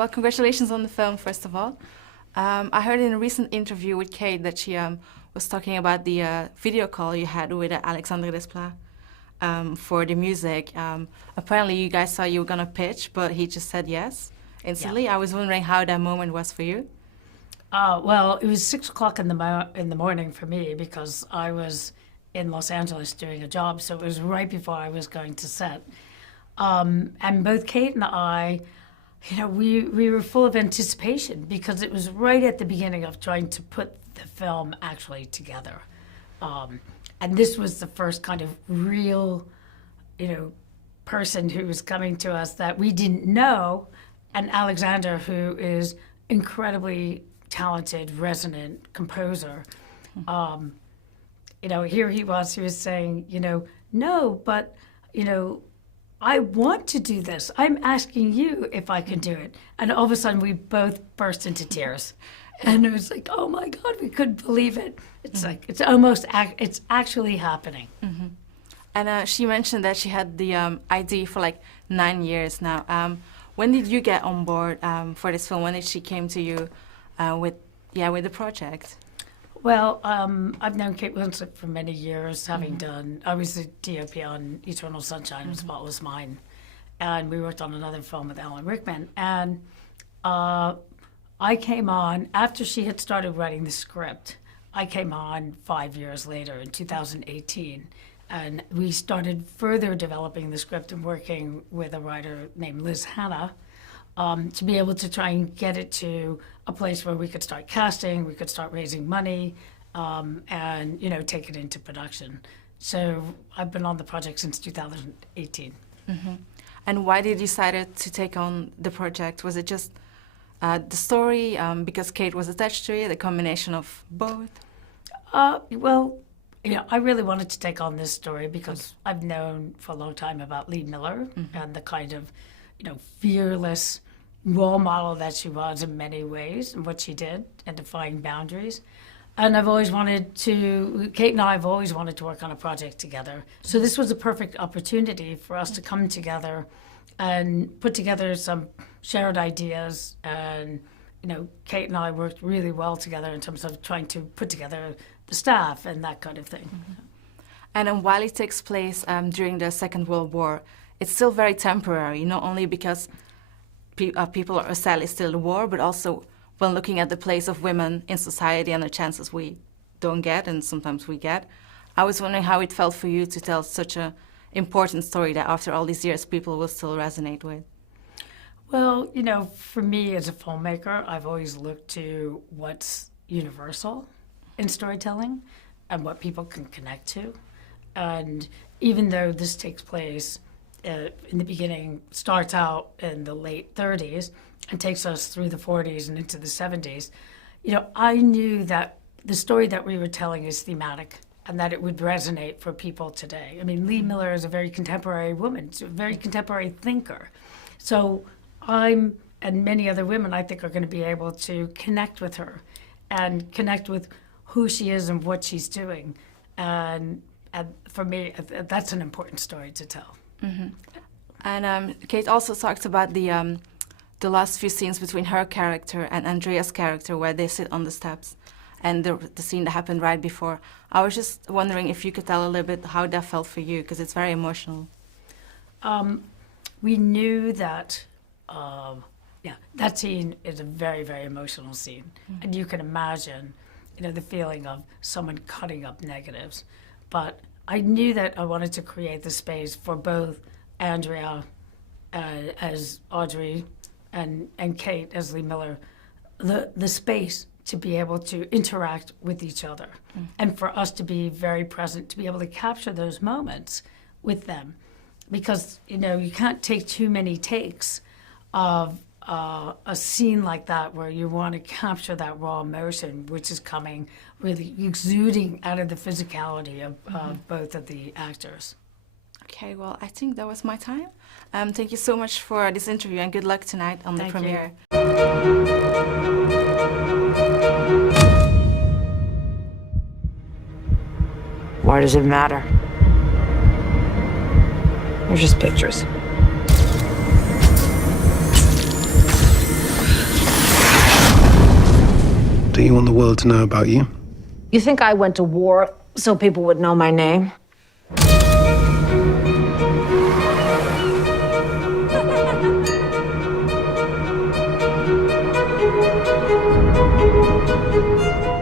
Well, congratulations on the film, first of all. I heard in a recent interview with Kate that she was talking about the video call you had with Alexandre Desplat for the music. Apparently, you guys thought you were going to pitch, but he just said yes instantly. Yeah. I was wondering how that moment was for you. Well, it was 6 o'clock in the morning for me because I was in Los Angeles doing a job, so it was right before I was going to set. And both Kate and I, we were full of anticipation because it was right at the beginning of trying to put the film actually together. And this was the first kind of real, person who was coming to us that we didn't know, and Alexander, who is incredibly talented, resonant composer. Here he was saying, no, but, I want to do this. I'm asking you if I can do it. And all of a sudden we both burst into tears. And it was like, oh my God, we couldn't believe it. It's like, it's actually happening. Mm-hmm. And she mentioned that she had the idea for like 9 years now. When did you get on board for this film? When did she came to you with the project? Well, I've known Kate Winslet for many years, having I was the DOP on Eternal Sunshine and Spotless Mind, and we worked on another film with Alan Rickman. And I came on, after she had started writing the script, I came on 5 years later in 2018, and we started further developing the script and working with a writer named Liz Hanna, to be able to try and get it to a place where we could start casting, we could start raising money, and take it into production. So I've been on the project since 2018. Mm-hmm. And why did you decide to take on the project? Was it just the story, because Kate was attached to it, a combination of both? Well, I really wanted to take on this story because I've known for a long time about Lee Miller and the kind of fearless role model that she was in many ways and what she did and defying boundaries. And Kate and I have always wanted to work on a project together. So this was a perfect opportunity for us to come together and put together some shared ideas. And, Kate and I worked really well together in terms of trying to put together the staff and that kind of thing. Mm-hmm. And while it takes place during the Second World War, it's still very temporary, not only because people are sadly still in the war, but also when looking at the place of women in society and the chances we don't get and sometimes we get. I was wondering how it felt for you to tell such an important story that after all these years people will still resonate with. Well, for me as a filmmaker, I've always looked to what's universal in storytelling and what people can connect to. And even though this takes place in the beginning, starts out in the late 30s and takes us through the 40s and into the 70s, I knew that the story that we were telling is thematic and that it would resonate for people today. I mean, Lee Miller is a very contemporary woman, she's a very contemporary thinker. So and many other women, I think, are going to be able to connect with her and connect with who she is and what she's doing. And for me, that's an important story to tell. Mm-hmm. And Kate also talked about the last few scenes between her character and Andrea's character where they sit on the steps and the scene that happened right before. I was just wondering if you could tell a little bit how that felt for you, because it's very emotional. We knew that, that scene is a very, very emotional scene. Mm-hmm. And you can imagine, the feeling of someone cutting up negatives. But I knew that I wanted to create the space for both Andrea as Audrey and Kate as Lee Miller, the space to be able to interact with each other and for us to be very present, to be able to capture those moments with them. Because, you can't take too many takes of a scene like that where you want to capture that raw emotion, which is coming, really exuding out of the physicality of both of the actors. Okay, well, I think that was my time. Thank you so much for this interview and good luck tonight on the premiere. Why does it matter? They're just pictures. Don't you want the world to know about you? You think I went to war so people would know my name?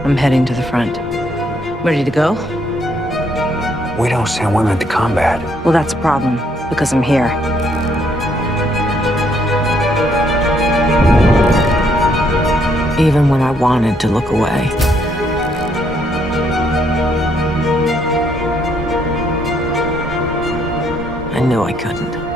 I'm heading to the front. Ready to go? We don't send women to combat. Well, that's a problem, because I'm here. Even when I wanted to look away. I knew I couldn't.